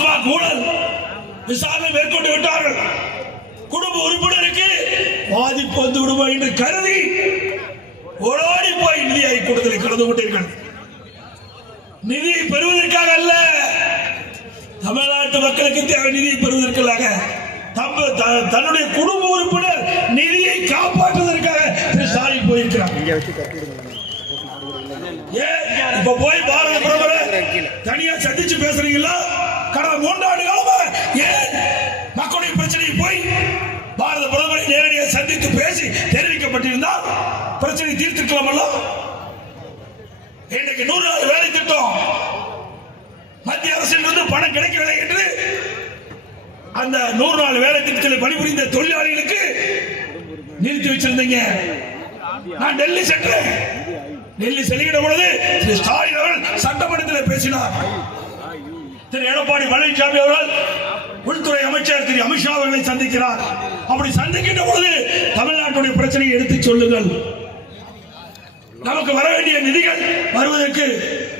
டாஸ்மாக் ஊழல் விசாரணை மேற்கொண்டு விட்டார்கள். குடும்ப உறுப்பினருக்கு பாதிப்பு வந்து விடுமா என்று கருதி ஓடோடி போய் நிதி ஆய்வு கூட்டத்தில் கலந்து கொண்டீர்கள். நிதியை பெறுவதற்காக அல்ல, தமிழ்நாட்டு மக்களுக்கு தேவை நிதியை பெறுவதற்காக, தன்னுடைய குடும்ப உறுப்பினர் நிதியை காப்பாற்றுவதற்காக திரு ஸ்டாலின் போயிருக்கிறார். இப்ப போய் பாரத பிரதமரை தனியா சந்திச்சு பேசுறீங்களா? கடந்த 3 ஆண்டு காலமா ஏன் மக்களுடைய பிரச்சனையை போய் பாரத பிரதமரை நேரடியாக சந்தித்து பேசி தெரிவிக்கப்பட்டிருந்தால் பிரச்சனை தீர்த்திருக்கலாமல்ல? இன்றைக்கு 100 நாள் வேலை திட்டம் மத்திய அரசிலிருந்து பணம் கிடைக்கவில்லை என்று அந்த 100 நாள் வேலை திட்டத்தில் பணிபுரிந்த தொழிலாளிகளுக்கு நிறுத்தி வச்சிருந்தீங்க. நான் டெல்லி சென்றேன். டெல்லி செல்கிற பொழுது திரு ஸ்டாலின் அவர்கள் சட்டமன்றத்தில் பேசினார். திரு எடப்பாடி பழனிசாமி அவர்கள் உள்துறை அமைச்சர் திரு அமித்ஷா அவர்களை சந்திக்கிறார். அப்படி சந்திக்கின்ற பொழுது தமிழ்நாட்டுடைய பிரச்சனையை எடுத்து சொல்லுங்கள், நமக்கு வர வேண்டிய நிதிகள் வருவதற்கு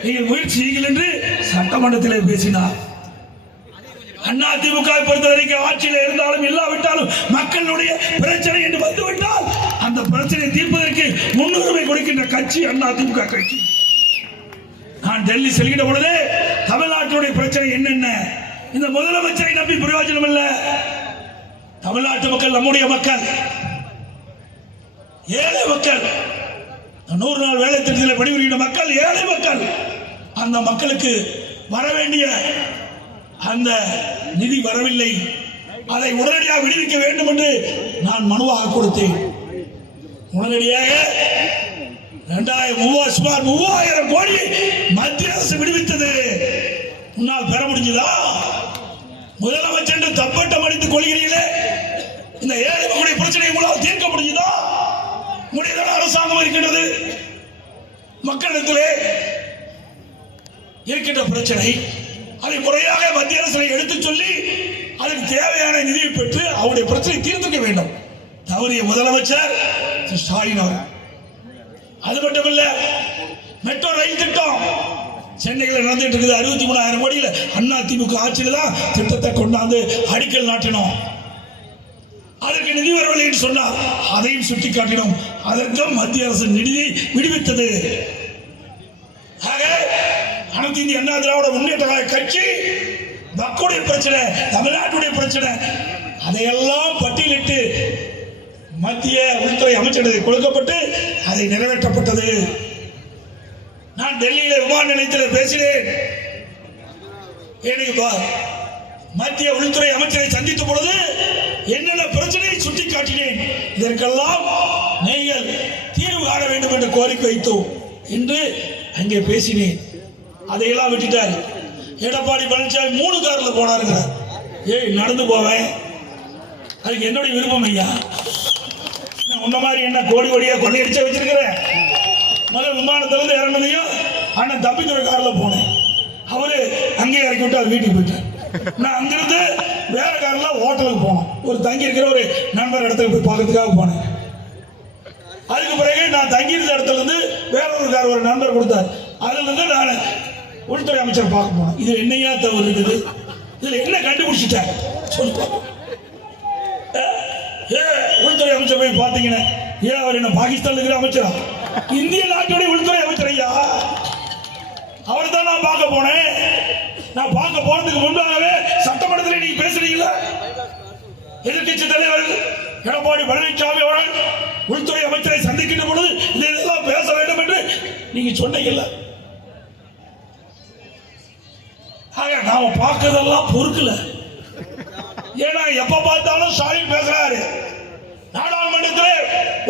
நீங்கள் முயற்சி செய்யுங்கள் என்று சட்டமன்றத்தில் பேசினார். அதிமுக பொறுத்தவரைக்கும் ஆட்சியில் இருந்தாலும் இல்லாவிட்டாலும் மக்களுடைய பிரச்சனை என்று வந்துவிட்டால் அந்த பிரச்சனையை தீர்ப்பதற்கு முன்னுரிமை கொடுக்கின்ற கட்சி அதிமுக கட்சி. நான் டெல்லி செல்கின்ற பொழுது தமிழ்நாட்டுடைய பிரச்சனை என்னென்ன, இந்த முதலமைச்சரை நம்பி பிரயோஜனம் இல்ல. தமிழ்நாட்டு மக்கள் நம்முடைய மக்கள், ஏழை மக்கள், 100 நாள் வேலை திட்டத்தில் பணிபுரிகின்ற மக்கள் ஏழை மக்கள். அந்த மக்களுக்கு வர வேண்டிய அந்த நிதி வரவில்லை. அதை உடனடியாக விடுவிக்க வேண்டும் என்று நான் மனுவாக கொடுத்தேன். உடனடியாக 3000 கோடி மத்திய அரசு விடுவித்தது. உன்னால் பெற முடிஞ்சதா? முதலமைச்சர் தப்பட்டம் அடித்துக் கொள்கிறீர்களே, இந்த ஏழை மக்களுடைய பிரச்சனையை உங்களால் தீர்க்க முடிஞ்சதா? முடியாத அரசாங்கம் இருக்கின்றது. மக்களிடத்திலே இருக்கின்ற பிரச்சனை அதை முறையாக மத்திய அரசை எடுத்து சொல்லி அதற்கு தேவையான நிதியை பெற்று அவருடைய பிரச்சனை தீர்த்துக்க வேண்டும். தவறிய முதலமைச்சர் ஸ்டாலின் அவர். அது மட்டுமல்ல, மெட்ரோ ரயில் திட்டம் சென்னையில் நடந்துட்டு இருக்குது. 63,000 கோடியில் அதிமுக ஆட்சியில் தான் திட்டத்தை கொண்டாந்து அடிக்கல் நாட்டினோம். அதற்கு நிதி வரவில்லை என்று சொன்னார். அதையும் சுட்டிக்காட்டினோம். அதற்கும் மத்திய அரசு நிதியை விடுவித்தது. அனைத்து இந்திய அண்ணா திராவிட முன்னேற்ற கட்சி மக்களுடைய பிரச்சனை, தமிழ்நாட்டுடைய பிரச்சனை, அதையெல்லாம் பட்டியலிட்டு மத்திய உள்துறை அமைச்சரிடம் கொடுக்கப்பட்டு அதை நிறைவேற்றப்பட்டது. நான் டெல்லியில் விமான நிலையத்தில் பேசினேன். மத்திய உள்துறை அமைச்சரை சந்தித்த பொழுது என்னென்ன பிரச்சனையை சுட்டிக்காட்டினேன். இதற்கெல்லாம் நீங்கள் தீர்வு காண வேண்டும் என்று கோரிக்கை வைத்தோம் என்று அங்கே பேசினேன். அதையெல்லாம் விட்டுட்டாரு. எடப்பாடி பழனிசாமி 3 கார்ல போனாருங்க. நடந்து போவேன், அதுக்கு என்னுடைய விருப்பம் ஐயா. உன்ன மாதிரி என்ன கோடி கோடியா கொள்ளையடிச்ச வச்சிருக்கிறேன். முதல் விமானத்திலிருந்து இறங்கினதையும் அண்ணன் தம்பித்துறை கார்ல போனேன். அவரு அங்கே இறக்கி விட்டு அவர் வீட்டுக்கு போயிட்டார். நான் அங்கிருந்து வேற கார்ல ஹோட்டலுக்கு போனோம். ஒரு தங்கி இருக்கிற ஒரு நண்பர் இடத்துக்கு போய் பார்க்கறதுக்காக போனேன். அதுக்கு பிறகு நான் தங்கியிருந்த இடத்துல இருந்து வேற ஒரு கார் ஒரு நண்பர் கொடுத்தார். அதுல இருந்து நான் உள்துறை அமைச்சர் பார்க்க போனோம். இதுல என்னையா தவறு இருக்குது? இதுல என்ன கண்டுபிடிச்சிட்டாங்க சொல்லுங்க. உள்துறை அமைச்சர் போய் பாத்தீங்கன்னா ஏன் அவர் என்ன பாகிஸ்தான் இருக்கிற அமைச்சரா? இந்திய நாட்டுடைய உள்துறை அமைச்சர் ஐயா. அவர் தான் நான் பார்க்க போனேன். நான் பார்க்க போறதுக்கு முன்னாகவே சட்டமன்றத்தில் நீங்க பேசுறீங்களா? எதிர்கட்சி தலைவர் எடப்பாடி பழனிசாமி அவர்கள் உள்துறை அமைச்சரை சந்திக்கின்ற பொழுது இதெல்லாம் பேச வேண்டும் என்று நீங்க சொன்னீங்கல்ல. நாம பார்க்கறதெல்லாம் பொறுக்கல. ஏன்னா எப்ப பார்த்தாலும் ஸ்டாலின் பேசுறாரு. நாடாளுமன்றத்தில்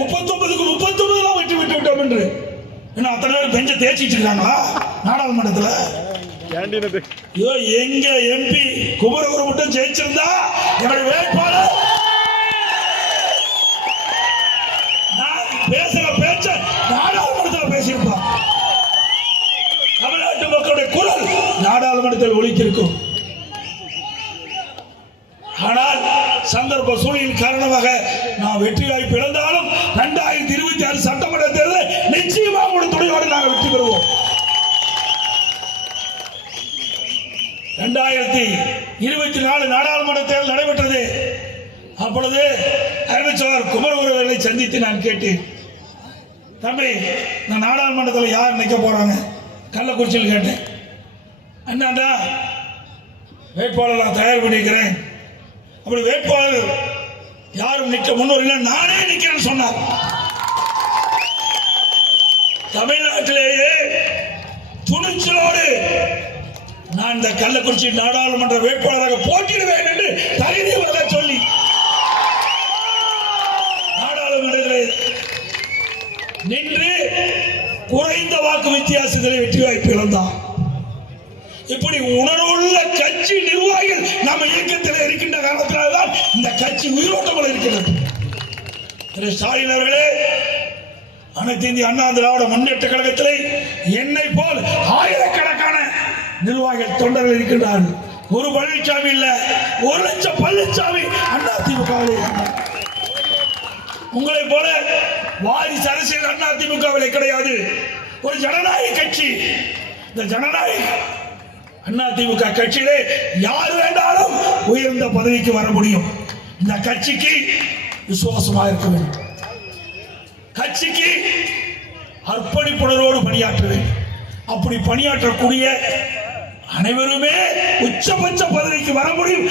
39 வெற்றி விட்டு விட்டோம் என்று அத்தனை பேர் பெஞ்ச தேய்ச்சிட்டு இருக்காங்களா நாடாளுமன்றத்தில்? எங்க எம்பி குமரகுரு மட்டும் ஜெயிச்சிருந்தா என்னுடைய வேட்பாளர் நான் பேசுற பேச்ச நாடாளுமன்றத்தில் பேசியிருப்பான். தமிழ்நாட்டு மக்களுடைய குரல் நாடாளுமன்றத்தில் ஒலித்திருக்கும். ஆனால் சந்தர்ப்ப சூழலின் காரணமாக நான் வெற்றி வாய்ப்பு இழந்தாலும் 2026 சட்டமன்ற தேர்தல் நிச்சயமாக ஒரு துணையோடு நாங்கள் வெற்றி பெறுவோம். 2024 நாடாளுமன்ற தேர்தல் நடைபெற்றது. அப்பொழுது அறிவிச்சவர் குமரகுரு அவர்களை சந்தித்து நான் கேட்டேன், தம்பி இந்த நாடாளுமன்றத்தில் யார் நிற்க போறாங்க கள்ளக்குறிச்சியில் கேட்டேன். அண்ணாண்டா வேட்பாளர் நான் தயார் பண்ணிக்கிறேன், அப்படி வேட்பாளர் யாரும் நிற்க முன்னோரில்லை நானே நிற்கிறேன்னு சொன்னார். தமிழ்நாட்டிலேயே துணிச்சலோடு நான் இந்த கள்ளக்குறிச்சி நாடாளுமன்ற வேட்பாளராக போட்டியிடுவேன் என்று தகுதி வர சொல்லி நாடாளுமன்றத்தில் நின்று குறைந்த வாக்கு வித்தியாசத்தில் வெற்றி வாய்ப்பு இழந்தார். இப்படி உணர்வுள்ள கட்சி நிர்வாகிகள் நம்ம இயக்கத்தில் இருக்கின்ற காரணத்தினால்தான் இந்த கட்சி உயிரோட்டமாக இருக்கிறது. ஸ்டாலின் அவர்களே, அனைத்து இந்திய அண்ணா திராவிட முன்னேற்ற கழகத்திலே என்னை போல் ஆயிரக்கணக்கான நிர்வாகிகள் தொண்டர்கள் இருக்கின்றார்கள். ஒரு பழனிசாமி இல்ல, 1 லட்சம் பழனிசாமி அண்ணா திமுக. உங்களை போல வாரிசு அரசியல் அண்ணா திமுகவில் கிடையாது. ஒரு ஜனநாயக கட்சி. இந்த ஜனநாயக அண்ணா திமுக கட்சியிலே யார் வேண்டாலும் உயர்ந்த பதவிக்கு வர முடியும். இந்த கட்சிக்கு விசுவாசமாக இருக்க வேண்டும், கட்சிக்கு அர்ப்பணிப்புணர்வோடு பணியாற்ற வேண்டும். அப்படி பணியாற்றக்கூடிய அனைவருமே உச்சபட்ச பதவிக்கு வர முடியும்.